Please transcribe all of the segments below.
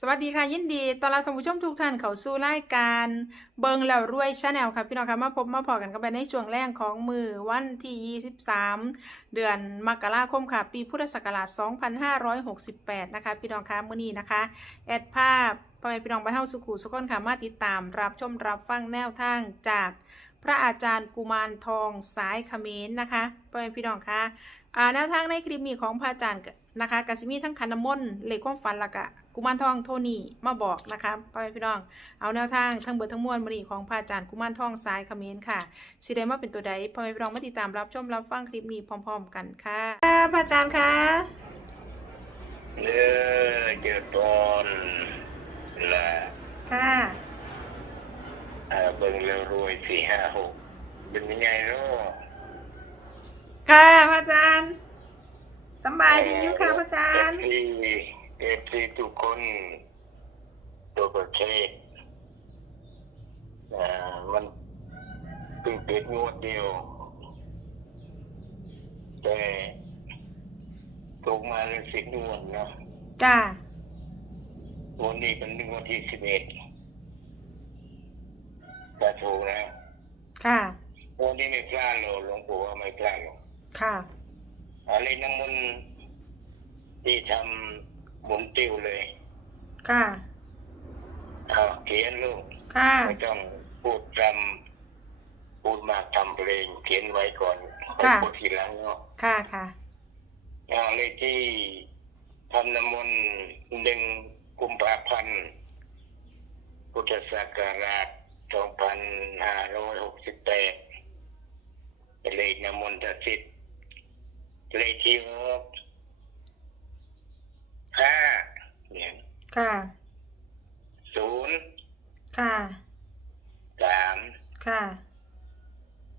สวัสดีค่ะยินดีต้อนรับท่านผู้ชมทุกท่านเข้าสู่รายการเบิงแล้วรวยชาแนลค่ะพี่น้องค่ะมาพบมาพอกันกันไปในช่วงแรกของมือวันที่ 23 เดือนมกราคมค่ะ ปีพุทธศักราช 2568 นะคะ พี่น้องค่ะมื้อนี้นะคะ แอดภาพพ่อแม่พี่น้องบ้านเฮาสุขุสุขนค่ะมาติดตามรับชมรับฟังแนวทางจากพระอาจารย์กุมารทองสายเขมรนะคะพ่อแม่พี่น้องค่ะอ่าแนวทางในคลิปนี้ของพระอาจารย์ นะคะกสิมีทั้งคันน้ำมนต์เลขความฝันและกะกุมารทองโทนี่มาบอกนะคะพ่อแม่พี่น้อง เอาแนวทางทั้งเบิดทั้งมวลมณีของพระอาจารย์กุมารทองสายเขมรค่ะสิได้มาเป็นตัวใดพ่อแม่พี่น้องมาติดตามรับชมรับฟังคลิปนี้พร้อม ๆ กันค่ะพระอาจารย์คะเนื้อเจอตอนละค่ะเอ่อเบิ่งเร็วรวยสี่ห้าหกเป็นยังไงเนาะค่ะพระอาจารย์ สำบายดีอยู่ค่ะพระอาจารย์เอฟซีเอฟซีทุกคนตัวประเทศอ่ามันเพิ่งเปิดงวดเดียว แต่ตกมาเลยสิบงวดเนาะจ้างวดนี้เป็นงวดที่สิบเอ็ดถ้าถูกนะค่ะวันนี้ไม่พลาดหรอกหลวงปู่ว่าไม่พลาดหรอกค่ะ อะไรน้ำมันต์ที่ทำหมุนติ้วเลยค่ะเอาเขียนลูกค่ะไม่ต้องพูดจำพูดมากทำเพลงเขียนไว้ก่อนค่ะพูดทีหลังเนาะค่ะค่ะเอาเลขที่ทำน้ำมนต์หนึ่งกุมภาพันธ์พุทธศักราชสองพันห้าร้อยหกสิบแปดเลขน้ำมนต์สิทธิ์ เลขที่หกห้าเนี่ยค่ะ ศูนย์ค่ะ สามค่ะ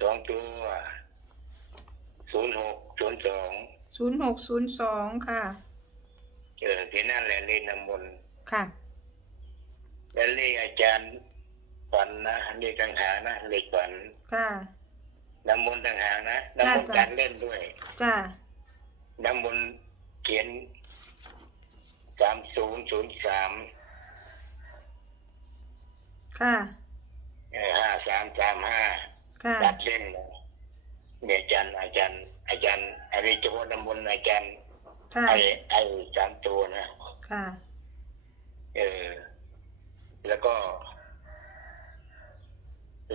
สองตัวศูนย์หกศูนย์สองศูนย์หกศูนย์สองค่ะ เออที่นั่นแหละเลขน้ำมนต์ค่ะ แล้วเลขอาจารย์ฝันนะเลขต่างหากนะเลขฝันค่ะ น้ำมนต์ต่างหากนะน้ำมนต์จ้ะการเล่นด้วย จ้าน้ำมนต์เขียนสามศูนย์ศูนย์สามค่ะ ห้าสามสามห้าค่ะ ตัดเล่นนะเนี่ยอาจารย์อาจารย์ อาจารย์อะไรเฉพาะน้ำมนต์อาจารย์ค่ะ ไอ้ไอ้สามตัวนะค่ะ เออแล้วก็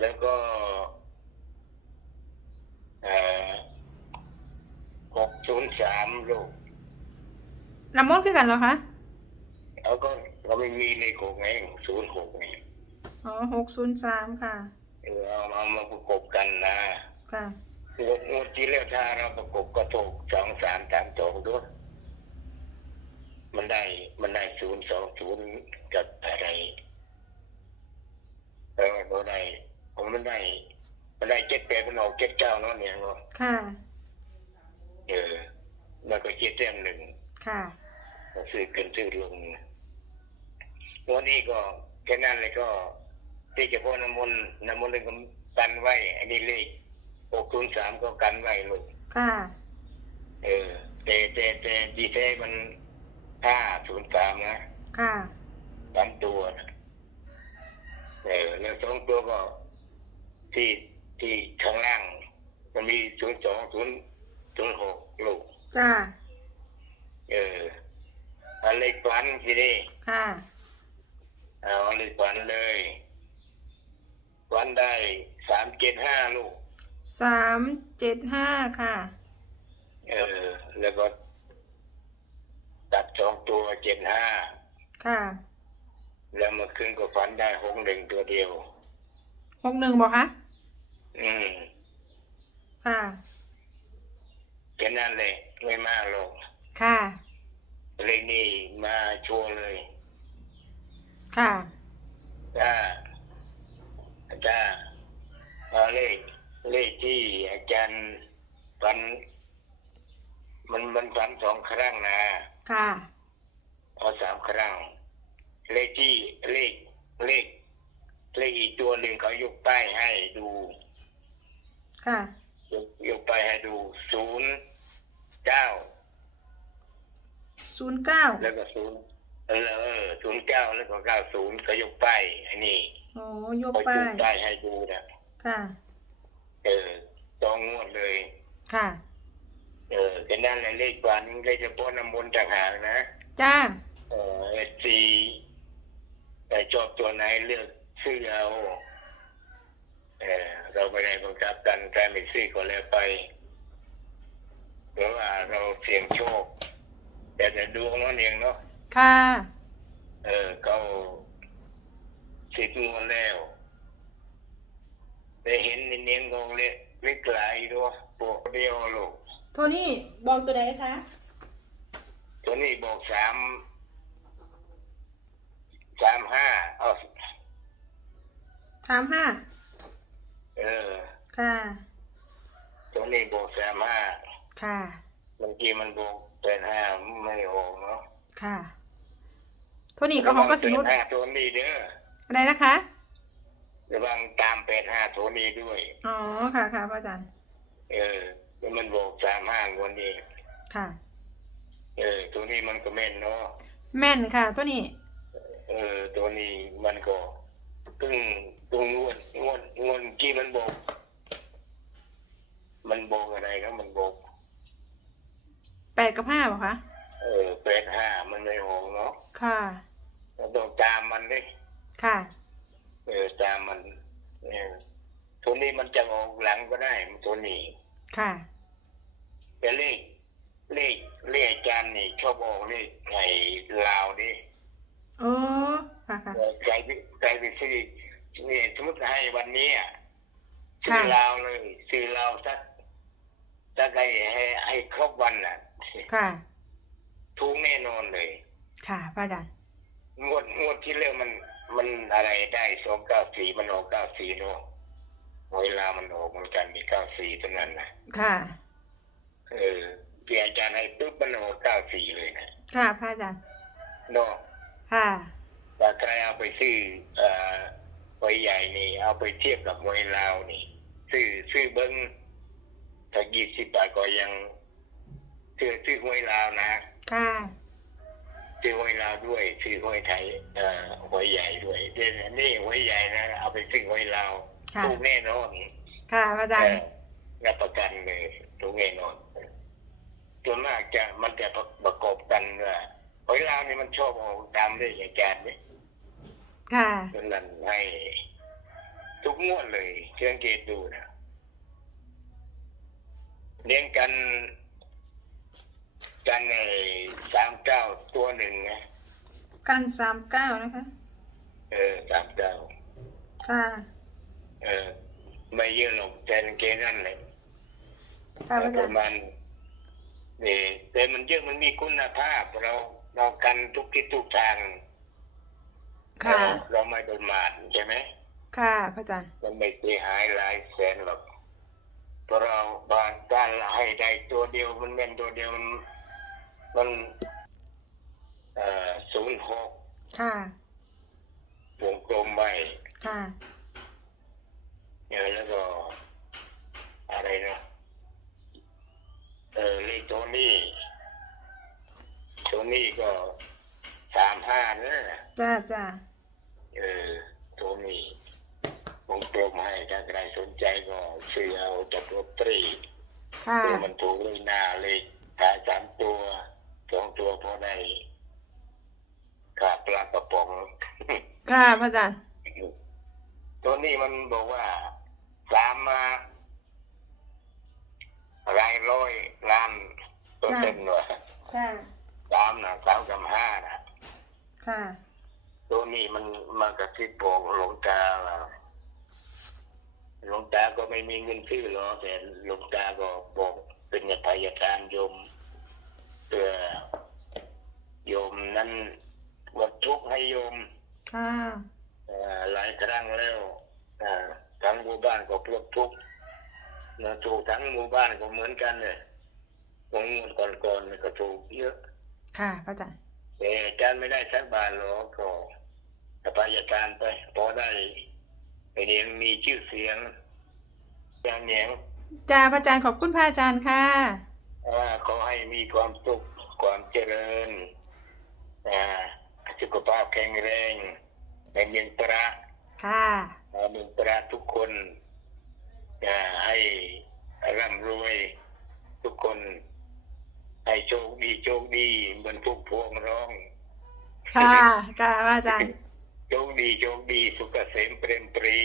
แล้วก็เอ่อ หกศูนย์สามลูกน้ำมนต์คือกันเหรอคะ แล้วก็เราไม่มีในหกไงศูนย์หกไงอ๋อหกศูนย์สามค่ะ เออเอาเอามาประกบกันนะค่ะงวดงวดที่แล้วถ้าเราประกบก็ถูกสองสามสามสองด้วย มันได้มันได้ศูนย์สองศูนย์กับอะไรเออเราได้ผมมันได้ มันได้เจ็ดแปดมันออกเจ็ดเก้าเนาะเนี่ยเนาะค่ะ เออแล้วก็เจ็ดแต้มหนึ่งค่ะก็ซื้อขึ้นซื้อลงวันนี้ก็แค่นั้นเลยก็ที่เฉพาะน้ำมนต์น้ำมนต์เลยก็กันไว้ อันนี้เลขหกศูนย์สามก็กันไว้ลูกค่ะ เออแต่แต่แต่ดีแท้มันห้าศูนย์สามนะค่ะสามตัวนะเออแล้วสองตัวก็ที่ ที่ข้างล่าง มันมีศูนย์สองศูนย์ศูนย์หกลูก จ้า เออเอาเลขฝันทีนี้ค่ะ เอาเลขฝันเลยฝันได้สามเจ็ดห้าลูก สามเจ็ดห้าค่ะ เออ แล้วก็ ตัดสองตัวเจ็ดห้าค่ะ แล้วเมื่อคืนก็ฝันได้หกหนึ่งตัวเดียว หกหนึ่งบอกคะ อืมค่ะ แค่นั้นเลยไม่มากหรอกค่ะ เลขนี้มาชัวร์เลย ค่ะถ้าถ้าเอาเลขเลขที่อาจารย์ฝัน มันมันฝันสองครั้งนะค่ะเอาสามครั้ง เลขที่เลขเลขเลขอีกตัวหนึ่งเขายกป้ายให้ดู ค่ะยกยกป้ายให้ดูศูนย์เก้าศูนย์เก้าแล้วก็ศูนย์เออเออศูนย์เก้าแล้วก็เก้าศูนย์ก็ยกป้ายไอ้นี่โอ้ยกเขาป้าจุดยป้ายให้ดูนะค่ะเออจองงวดเลย ค่ะ เออแค่นั้นแหละเลขกว่านึงเลยเฉพาะน้ำมนต์ต่างหากนะจ้าเออเอซีแต่ชอบตัวไหนเลือกซื้อเอา เออเราไม่ได้บังคับกันใครไม่ซื้อก็แล้วไปหรือว่าเราเสี่ยงโชค แต่แต่ดวงนั่นเองเนาะค่ะ เออเขาสิบงวดแล้ว ได้เห็นในเนียงกองเล็กเล็กหลายด้วยปวกเดียวลูกโทนี่บอกตัวไหนคะตัวนี้บอกสามสามห้าเอาถามห้า เออ ค่ะ ตัวนี้บอกสามห้าค่ะเมื่อกี้มันบอกเป็นห้าไม่ออกเนาะค่ะ โทนี่ก็ของก็สนุดเป็นห้าตัวนี้เด้ออะไรนะคะ ระวังตามเป็นห้าตัวนี้ด้วย อ๋อ ค่ะค่ะพระอาจารย์ เออแล้วมันบอกสามห้าวันนี้ ค่ะ เออ ตัวนี้มันก็แม่นเนาะ แม่นค่ะ ตัวนี้ เออ ตัวนี้มันก็เพิ่งตัวงวดงวดงวดกี้ มันบอกมันบอกอะไรครับมันบอกแปดกับห้าป่ะคะ เออเป็นห้ามันไม่ออกเนาะค่ะ เราต้องตามมันดิค่ะ เออตามมันเออตัวนี้มันจะออกหลังก็ได้มันตัวนี้ ค่ะ แต่เลขเลขเลขอาจารย์นี่ชอบออกเลขไงลาวดิโอ้ค่ะค่ะเออใจไปใจไปซื้อนี่สมมติให้วันนี้อะค่ะ ซื้อลาวเลยซื้อลาวสักสักให้ให้ให้ครบวันน่ะค่ะทุกแน่นอนเลย ค่ะพระอาจารย์งวดงวดที่เรื่องมันมันอะไรได้สองเก้าสี่มันออกเก้าสี่เนาะเวลามันออกมันกันมีเก้าสี่เท่านั้นนะค่ะเออเปลี่ยนอาจารย์ให้ปุ๊บมันออกเก้าสี่เลยนะค่ะพระอาจารย์เนาะค่ะแต่ใครเอาไปซื้อเอ่อห วยใหญ่นี่ เอาไปเทียบกับมวยลาวนี่ ซื้อซื้อเบิ้งถ้ายี่สิบบาทก็ยังซื้อซื้อหวยลาวนะค่ะซื้อหวยลาวด้วย ซื้อหวยไทยเอ่อหวยใหญ่ด้วยเดี๋ยวนี่หวยใหญ่นะเอาไปซื้อหวยลาวค่ะ ถูกแน่นอนค่ะพระอาจารย์ เออรับประกันเลยถูกแน่นอนส่วนมากจะมันจะประกอบกันว่าหวยลาวนี่มันชอบออกตามด้วยอย่างแกนเนี่ย ค่ะฉะนั้นให้ทุกงวดเลยเชิงเกตดูนะเลี้ยงกัน กันในสามเก้าตัวหนึ่งนะกันสามเก้านะคะ เออสามเก้าค่ะ เออ ไม่เยอะหรอกแต่เกณฑ์นั่นเลยค่ะพระอาปจารระย์มาณนี่แต่มันเยอะมันมีคุณภาพ เราเรากันทุกทิศทุกทาง ค่ะเราเราไม่ประมาทใช่ไหมค่ะพระอาจารย์มันไม่เสียหายหลายแสนหรอกเพราะเราบางการให้ได้ตัวเดียวมันเป็นตัวเดียวมันมันเอ่อศูนย์หกค่ะวงกลมไว้ค่ะ เนี่ยแล้วก็ อะไรนะเออเลขตัวนี้ตัวนี้ก็สามห้านะ จ้าจ้าเออตัวนี้วงกลมให้ถ้าใครสนใจก็ซื้อเอาจากลอตเตอรี่ค่ะคือมันถูกเลยหน้าเลยขายสามตัวสองตัวพอได้ขาดปลากระป๋องค่ะพระอาจารย์ตัวนี้มันบอกว่าสามมารายร้อยล้านตัวเต็มว่ะค่ะสามนะสามกับห้านะค่ะ ตัวนี้มันมากระซิบบอกหลวงตาว่าหลวงตาก็ไม่มีเงินซื้อหรอกแต่หลวงตาก็บอกเป็นพยาการโยมเพื่อโยมนั้นหมดทุกข์ให้โยมค่ะเอ่อหลายครั้งแล้วอ่าทั้งหมู่บ้านก็ปลดทุกข์นะถูกทั้งหมู่บ้านก็เหมือนกันเลยของงวดก่อนๆเนี่ยก็ถูกเยอะ ค่ะพระอาจารย์แต่อาจารย์ไม่ได้สักบาทหรอกก็ อภัยการไปพอได้ไอเนียงมีชื่อเสียงอย่างเนียงจ้าพระอาจารย์ขอบคุณพระอาจารย์ค่ะอ่าขอให้มีความสุขความเจริญอ่าสุขภาพแข็งแรงในเมืองตระค่ะเมืองตระทุกคนอ่าให้ร่ำรวยทุกคนให้โชคดีโชคดีเหมือนพุ่มพวงร้อง ค่ะค่ะพระอาจารย์ โชคดีโชคดีสุขเกษมเปรมปรี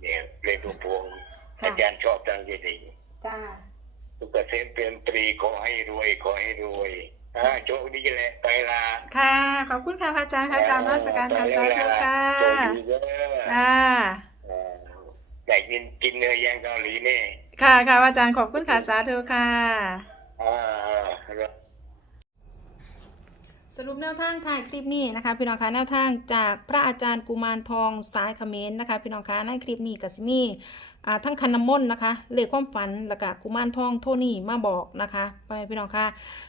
เนี่ยเพลงพุ่มพวงค่ะ อาจารย์ชอบทางที่ดีจ้าสุขเกษมเปรมปรีขอให้รวยขอให้รวยอ่าโชคดีแหละไปละค่ะ ขอบคุณค่ะพระอาจารย์ค่ะกรารนมัสการค่ะสาธุค่ะโชคดีเด้อค่ะอ่าอยากกินกินเนื้อย่างเกาหลีนี่ค่ะค่ะพระอาจารย์ขอบคุณค่ะสาธุค่ะ อ่า สรุปแนวทางถ่ายคลิปนี้นะคะ พี่น้องคะแนวทางจากพระอาจารย์กุมารทองสายเขมรนนะคะ พี่น้องคะในคลิปนี้กับซิมี่ทั้งคันน้ำมนต์นะคะเลขความฝันแล้วก็กุมารทองโทนี่มาบอกนะคะไปพี่น้องคะ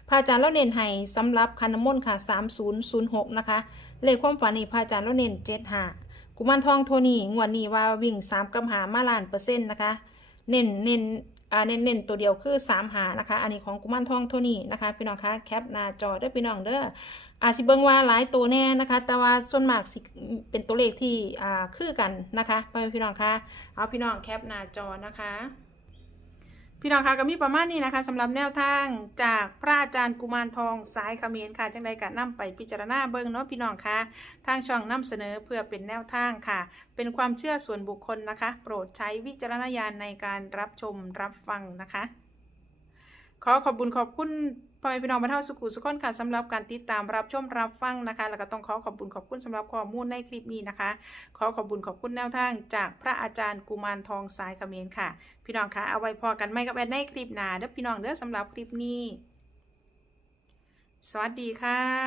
พระอาจารย์แล้วเน้นให้สำหรับคันน้ำมนต์ค่ะ3006นะคะเลขความฝันนี่พระอาจารย์แล้วเน้น75กุมารทองโทนี่งวดนี้ว่าวิ่ง3กับหามาล้านเปอร์เซ็นต์นะคะ เน้นเน้น เน้นๆตัวเดียวคือ3หานะคะ อันนี้ของกุมารทองโทนี่นะคะ พี่น้องคะแคปหน้าจอเด้อพี่น้องเด้ออาจสิเบิ่งว่าหลายตัวแน่นะคะ แต่ว่าส่วนมากสิเป็นตัวเลขที่อ่าคือกันนะคะไปพี่น้องคะเอาพี่น้องแคปหน้าจอนะคะ พี่น้องคะก็มีประมาณนี้นะคะสำหรับแนวทางจากพระอาจารย์กุมารทองสายเขมรค่ะ จังใดก็นำไปพิจารณาเบิ่งเนาะพี่น้องคะทางช่องนำเสนอเพื่อเป็นแนวทางค่ะ เป็นความเชื่อส่วนบุคคลนะคะ โปรดใช้วิจารณญาณในการรับชมรับฟังนะคะ ขอขอบคุญขอบคุณ พ่อแม่พี่น้องบรรเทาสุขุสุขคนค่ะสำหรับการติดตามรับชมรับฟังนะคะ แล้วก็ต้องขอขอบคุณขอบคุณสำหรับข้อมูลในคลิปนี้นะคะ ขอขอบคุณขอบคุณแนวทางจากพระอาจารย์กุมารทองสายเขมรค่ะ พี่น้องคะเอาไว้พอกันไม่กับแอดในคลิปหน้าเด้อพี่น้องเด้อสำหรับคลิปนี้ สวัสดีค่ะ